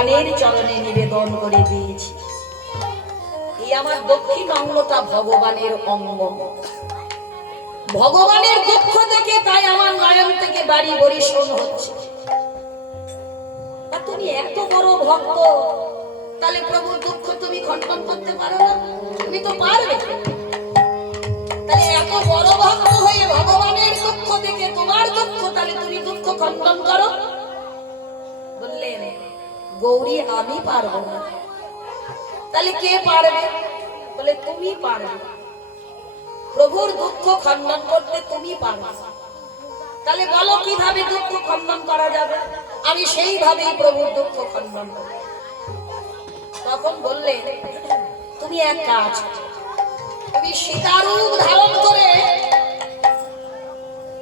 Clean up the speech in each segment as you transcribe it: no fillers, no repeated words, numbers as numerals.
ভগবানের চরণে নিবেদন করে দিয়েছি। এই আমার দক্ষিণ অঙ্গটা ভগবানের অঙ্গ। ভগবানের দুঃখ থেকে তাই আমার নয়ন থেকে বাড়ি বরিশন হচ্ছে। তুমি এত বড় ভক্ত, তাহলে প্রভুর দুঃখ তুমি খণ্ডন করতে পারো না? তুমি তো পারবে। তাহলে এত বড় ভক্ত হয়ে ভগবানের দুঃখ থেকে তোমার দুঃখ, তাহলে তুমি দুঃখ খণ্ডন করো। বললেন গৌরী আমি পারবো না। তাহলে কে পারবে? বলে তুমি পারবে। প্রভুর দুঃখ খণ্ডন করতে তুমি পারবে। তাহলে বলো কিভাবে দুঃখ খণ্ডন করা যাবে? আমি সেইভাবেই প্রভুর দুঃখ খণ্ডন করব। তখন বললে তুমি এক কাজ, তুমি সীতারূপ ধারণ করে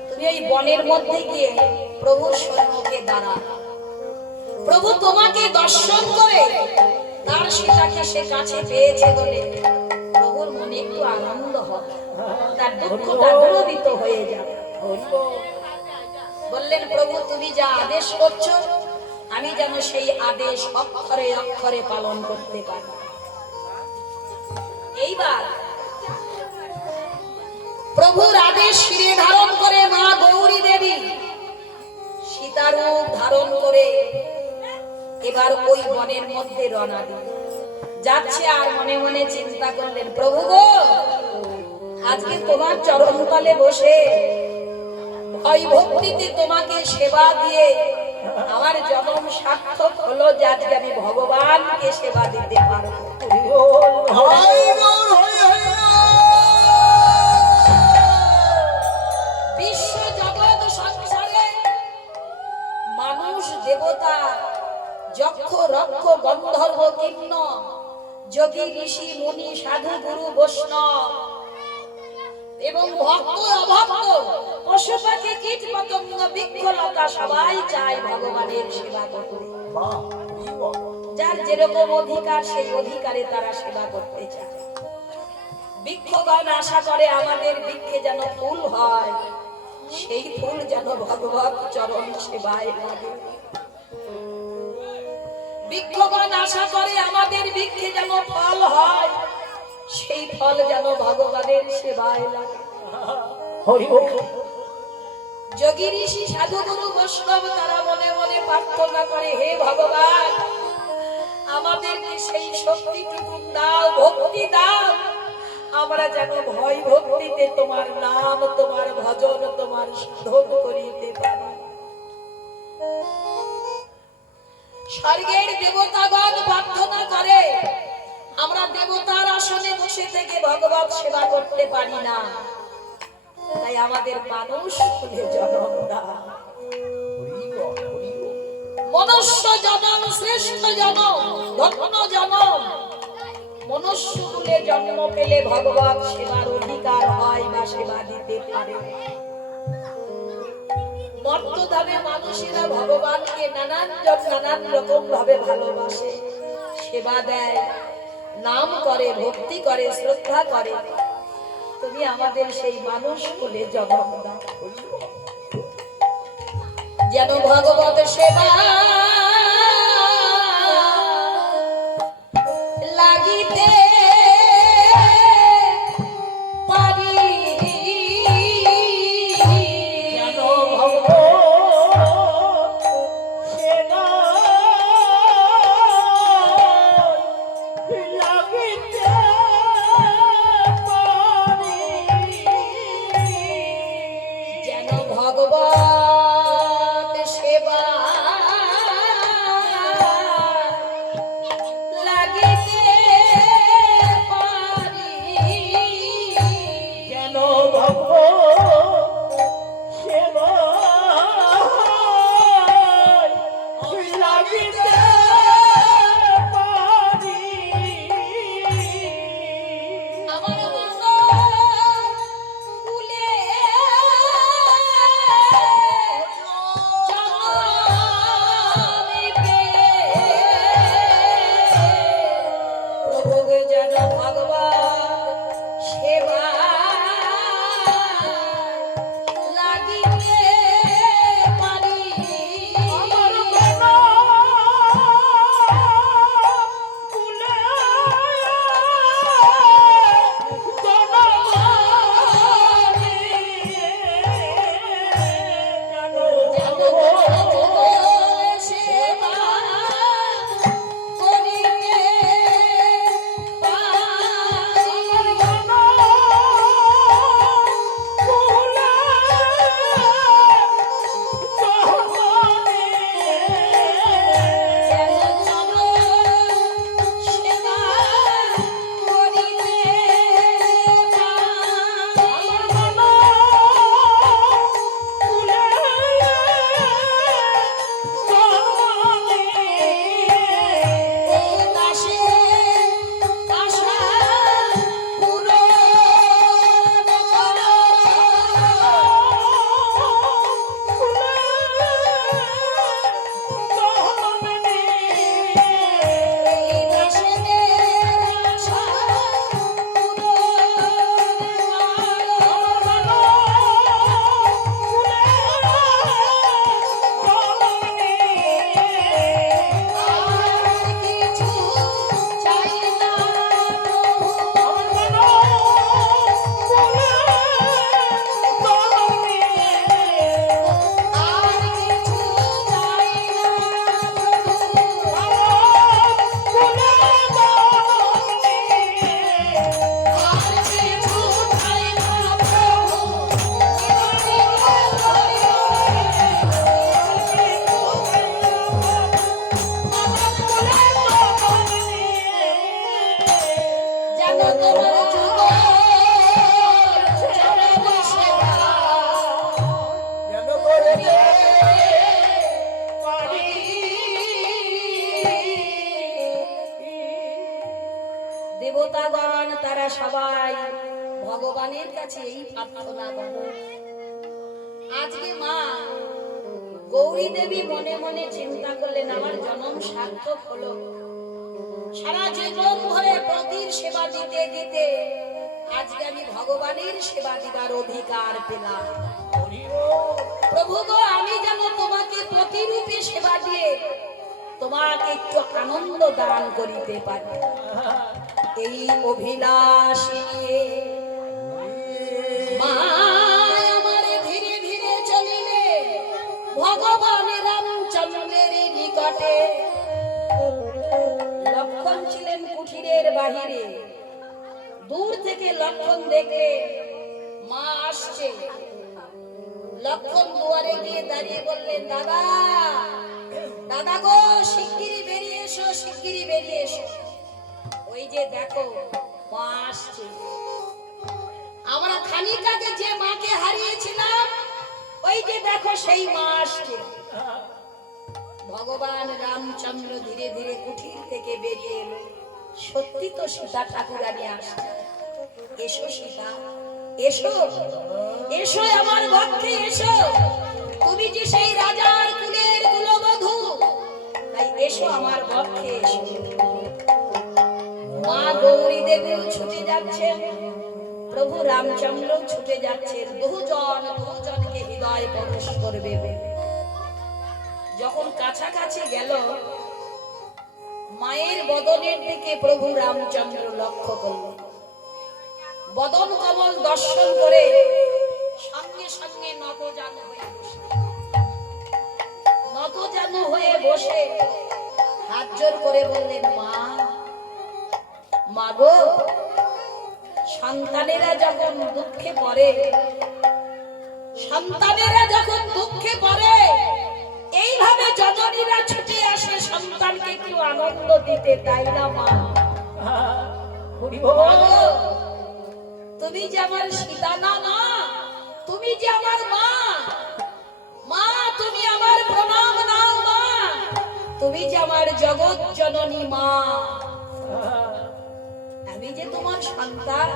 তুমি এই বনের মধ্যে গিয়ে প্রভুর সম্মুখে দাঁড়াও। প্রভু তোমাকে দর্শন করে তার সীতাকে সে কাছে পেয়েছে বলে প্রভুর মনে একটু আনন্দ হবে, তার দুঃখটা দূরীভূত হয়ে যাবে। বললেন প্রভু তুমি যা আদেশ করছো আমি যেন সেই আদেশ অক্ষরে অক্ষরে পালন করতে পারি। এইবার প্রভুর আদেশ শিরে ধারণ করে মা গৌরী দেবী সীতারূপ ধারণ করে এবার ওই বনের মধ্যে রওনা দিল। যাচ্ছে আর মনে মনে চিন্তা করলেন প্রভু গো, আজকে তোমার চরণতলে বসে ভয় ভক্তিতে তোমাকে সেবা দিয়ে আমার জন্ম সার্থক হলো যে আজকে আমি ভগবানকে সেবা দিতে পারবো। বিশ্ব জগৎ সংসারে মানুষ দেবতা যক্ষ রক্ষ গন্ধর্ব কিন্ন যোগী ঋষি মুনি সাধু গুরু বৈষ্ণব এবং ভক্ত অভক্ত পশু পাখি কীট পতঙ্গ বৃক্ষলতা সবাই চায় ভগবানের সেবা করতে। যার যেরকম অধিকার সেই অধিকারে তারা সেবা করতে চায়। বৃক্ষগণ আশা করে আমাদের বৃক্ষে যেন ফুল হয়, সেই ফুল যেন ভগবত চরণ সেবায় লাগে। বৃক্ষগণ আশা করে আমাদের বৃক্ষে যেন ফল হয়, সেই ফল যেন ভগবানের সেবায় লাগে। যোগী ঋষি সাধু গুরু বৈষ্ণব তারা মনে মনে প্রার্থনা করে হে ভগবান আমাদেরকে সেই শক্তিটুকু দাও, ভক্তি দাও, আমরা যেন ভয় ভক্তিতে তোমার নাম তোমার ভজন তোমার সাধন করিতে পারি। স্বর্গের দেবতাগণ প্রার্থনা করে আমরা দেবতার আসনে বসে থেকে ভগবত সেবা করতে পারি না, তাই আমাদের মানুষ কুলে জন্ম দাও। মনুষ্য জন্ম শ্রেষ্ঠ জন্ম, ধন্য জন্ম। মনুষ্য কুলে জন্ম পেলে ভগবত সেবার অধিকার হয় বা সেবা দিতে পারে। মর্তধামে মানুষেরা ভগবানকে নানান রকম ভাবে ভালোবাসে, সেবা দেয়, নাম করে, ভক্তি করে, শ্রদ্ধা করে। তুমি আমাদের সেই মানুষ কুলে জন্ম দাও যেন ভগবত সেবা লাগিতে পারি। যেন ভগবত সেবা লাগিতে পারি। যেন ভগবত সেবা দেবতাগণ তারা সবাই ভগবানের কাছে এই প্রার্থনা করে। আজকে মা গৌরী দেবী মনে মনে চিন্তা করলেন, আমার জন্ম সার্থক হলো। সারা জীবন ধরে পতির সেবা দিতে দিতে আজকে আমি ভগবানের সেবা দিবার অধিকার পেলাম। প্রভু গো, আমি যেন তোমাকে প্রতিরূপে সেবা দিয়ে তোমাকে একটু আনন্দ দান করিতে পারি, এই অভিলাষ নিয়ে মা আমার ধীরে ধীরে চলিলে ভগবান রামচন্দ্রের নিকটে। লক্ষণ ছিলেন কুঠিরের বাহিরে। দূর থেকে লক্ষণ দেখলে মা আসছে। লক্ষণ দুয়ারে গিয়ে দাঁড়িয়ে বললেন, দাদা দাদা গো, শিগগিরই বেরিয়ে এসো, শিগগিরই বেরিয়ে এসো। ওই যে দেখো মা আসছে। আমরা খানিক আগে যে মাকে হারিয়েছিলাম, ওই যে দেখো সেই মা আসছে। ভগবান রামচন্দ্র ধীরে ধীরে কুঠির থেকে বেরিয়ে এলো। সত্যি তো সীতা ঠাকুরানী আসছে। এসো সীতা, এসো এসো আমার ভক্তি, এসো। তুমি যে সেই রাজার কুলের কুলবধূ, তাই এসো আমার ভক্তি, এসো। মা গৌরী দেবীও ছুটে যাচ্ছেন, প্রভু রামচন্দ্র ছুটে যাচ্ছেন। বহুজনকে হৃদয় পরশ করবে। যখন কাছাকাছি গেল, মায়ের বদনের দিকে প্রভু রামচন্দ্র লক্ষ্য করল। বদন কমল দর্শন করে সঙ্গে সঙ্গে নতজানু হয়ে বসে হাত জোর করে বললেন, মা মাগো, সন্তানেরা যখন দুঃখে পড়ে, এইভাবে জননীরা ছুটে আসে সন্তানকে একটু আনন্দ দিতে, তাই না মা? তুমি যে আমার সীতা না মা, তুমি যে আমার মা। মা তুমি আমার প্রণাম নাও মা, তুমি যে আমার জগৎ জননী মা। আমি যে তোমার সন্তান,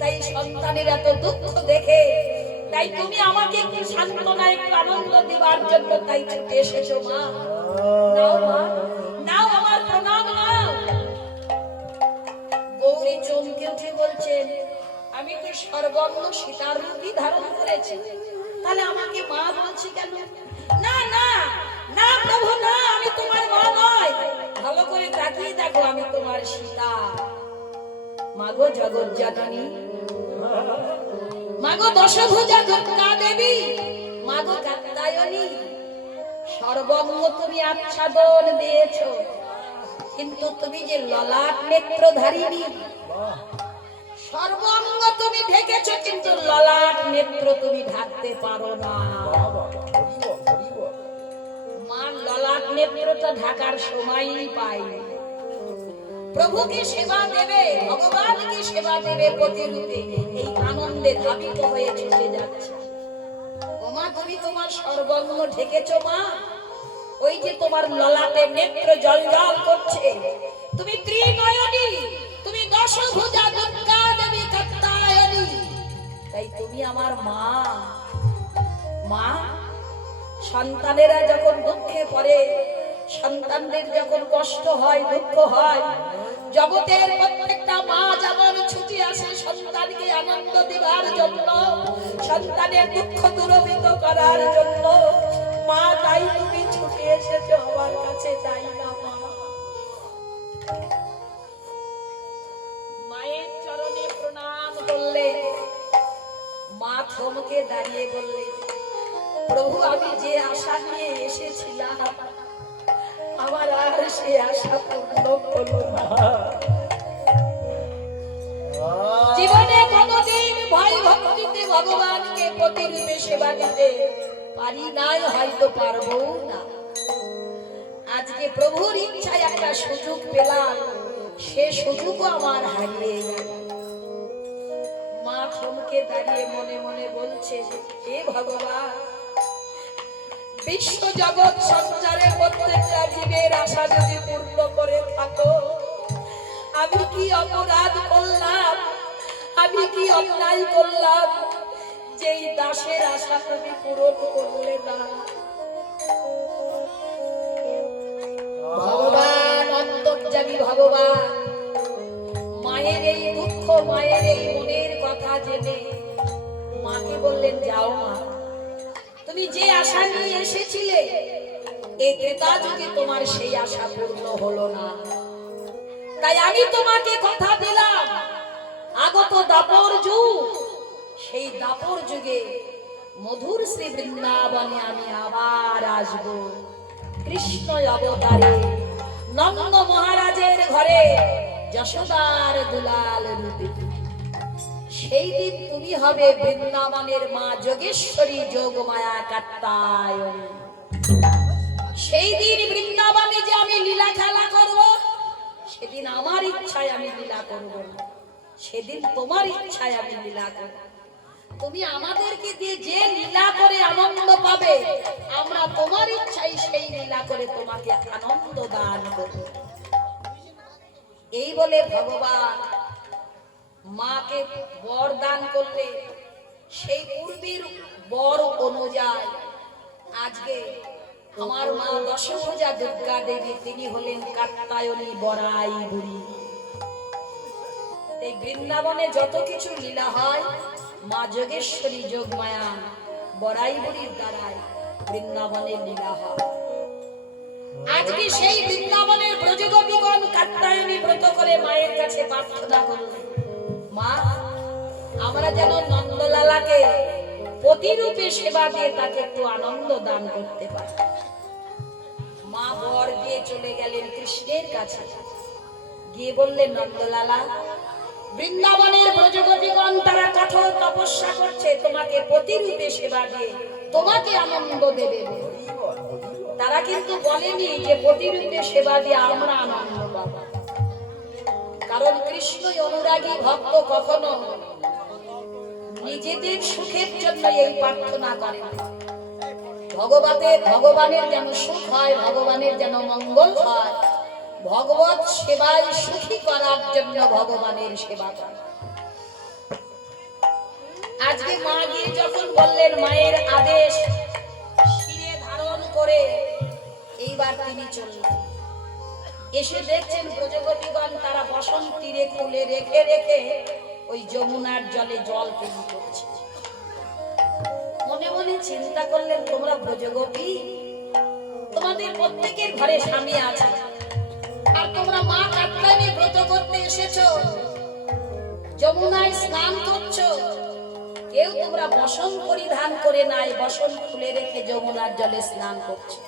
তাই সন্তানের এত দুঃখ দেখে, তাই তুমি আমাকে একটু সান্ত্বনা, একটু আনন্দ দিবার জন্য তাই ছুটে এসেছো মা। নাও মা, নাও আমার প্রণাম নাও। গৌরী চমকে উঠে বলছেন, আমি তো সর্বঙ্গ সীতার রূপই ধারণ করেছি, তাহলে আমাকে মা বলছি কেন? না না না প্রভু না, আমি তোমার মা নয়। ভালো করে তাকিয়ে দেখো, আমি তোমার সীতা। মাগো জগৎ জননী, মাগো দশভুজা দুর্গা দেবী, মাগো কাত্যায়নী, সর্বঙ্গ তুমি আচ্ছাদন দিয়েছো, কিন্তু তুমি যে ললাট নেত্রধারিণী, সর্বঙ্গ তুমি ঢেকেছো, কিন্তু ললাট নেত্র তুমি ঢাকতে পারো না। মা ললাট নেত্রটা ঢাকার সময়ই পায়নি। প্রভুকে সেবা দেবে, ভগবানকে সেবা দেবে প্রতিরূপে, এই আনন্দে ধাবিত হয়ে ছুটে যাচ্ছে। ও মা, তুমি তোমার সর্বঙ্গ ঢেকেছো মা, ওই যে তোমার ললাটে নেত্র জলজল করছে। তুমি ত্রিনয়নী, তুমি দশভুজা দুর্গা দেবী কাত্যায়নী, তাই তুমি আমার মা। মা, সন্তানেরা যখন দুঃখে পড়ে, সন্তানদের যখন কষ্ট হয়, দুঃখ হয়, জগতের প্রত্যেকটা মা যেমন ছুটে আসে সন্তানকে আনন্দ দেবার জন্য, সন্তানের দুঃখ দূরীভূত করার জন্য, মা তাই তুমি ছুটে এসেছো আমার কাছে, তাই না মা? মায়ের চরণে প্রণাম করলে। মা থমকে দাঁড়িয়ে বললে, প্রভু আমি যে আশা নিয়ে এসেছিলাম, আমার আর সে আশা পূর্ণ হলো না। জীবনে কতদিন ভয় ভক্তিতে ভগবানকে প্রতিরূপে সেবা দিতে পারি নাই, হয়তো পারবো না। আজকে প্রভুর ইচ্ছায় একটা সুযোগ পেলাম, সে সুযোগও আমার হারিয়ে গেল। মা থমকে দাঁড়িয়ে মনে মনে বলছে, হে ভগবান, বিশ্ব জগৎ সংসারে প্রত্যেকটা জীবের আশা যদি পূর্ণ করে থাকো, আমি কি অপরাধ করলাম, আমি কি অন্যায় করলাম, যেই দাসের আশা তুমি পূরণ করলে না? ভগবান অন্তর্যামী ভগবান মায়ের এই দুঃখ, মায়ের এই মনের কথা জেনে মাকে বললেন, যাও মা, তুমি যে আশা নিয়ে এসেছিলে এই ত্রেতা যুগে তোমার সেই আশা পূর্ণ হলো না, তাই আমি তোমাকে কথা দিলাম আগত দাপর যুগ, সেই দাপর যুগে মধুর শ্রী বৃন্দাবনে আমি আবার আসব কৃষ্ণ অবতারে, নন্দ মহারাজের ঘরে যশোদার দুলাল রূপে। সেই দিন তুমি হবে বৃন্দাবনের মা যোগেশ্বরী, যোগমায়া কাত্যায়নী। সেই দিন বৃন্দাবনে যে আমি লীলা খেলা করব, সেদিন আমার ইচ্ছায় আমি লীলা করব না, সেদিন তোমার ইচ্ছায় আমি লীলা করব। তুমি আমাদেরকে দিয়ে যে লীলা করে আনন্দ পাবে, আমরা তোমার ইচ্ছায় সেই লীলা করে তোমাকে আনন্দ দান করব। এই বলে ভগবান মাকে বর দান করলে, সেই পূর্বের বর অনুযায়ী আজকে আমার মা দশভুজা দুর্গা দেবী, তিনি হলেন কাত্যায়নী বরাই বুড়ি। এই বৃন্দাবনে যত কিছু লীলা হয় মা যোগেশ্বরী, যোগমায়া, বরাই বুড়ির দ্বারাই বৃন্দাবনের লীলা হয়। আজকে সেই বৃন্দাবনের ব্রজগোপীগণ কাত্যায়নী ব্রত করে মায়ের কাছে প্রার্থনা করলেন, মা, আমরা যেন নন্দলালাকে প্রতিরূপে সেবা দিয়ে তাকে একটু আনন্দ দান করতে পারি। মা বর দিয়ে চলে গেলেন কৃষ্ণের কাছে, গিয়ে বললেন, নন্দলালা, বৃন্দাবনের ব্রজগোপীগণ তারা কঠোর তপস্যা করছে তোমাকে প্রতিরূপে সেবা দিয়ে তোমাকে আনন্দ দেবে। তারা কিন্তু বলেনি যে প্রতিরূপে সেবা দিয়ে আমরা আনন্দ পাব, কারণ কৃষ্ণ অনুরাগী ভক্ত কখনো নিজেদের সুখের জন্য এই প্রার্থনা করে। ভগবানের যেন সুখ হয়, ভগবানের যেন মঙ্গল হয়, ভগবত সেবায় সুখী করার জন্য ভগবানের সেবা করে। আজকে মা গিয়ে যখন বললেন, মায়ের আদেশ শিরে ধারণ করে এইবার তিনি চললেন। এসে দেখছেন ব্রজগোপীগণ তারা বসন তীরে খুলে রেখে রেখে ওই যমুনার জলে জল তৈরি করছে। মনে মনে চিন্তা করলেন, তোমরা ব্রজগোপী, তোমাদের প্রত্যেকের ঘরে স্বামী আছে, আর তোমরা মা কাত্যায়নী ব্রত করতে এসেছো, যমুনায় স্নান করছো, কেউ তোমরা বসন পরিধান করে নাই, বসন খুলে রেখে যমুনার জলে স্নান করছো।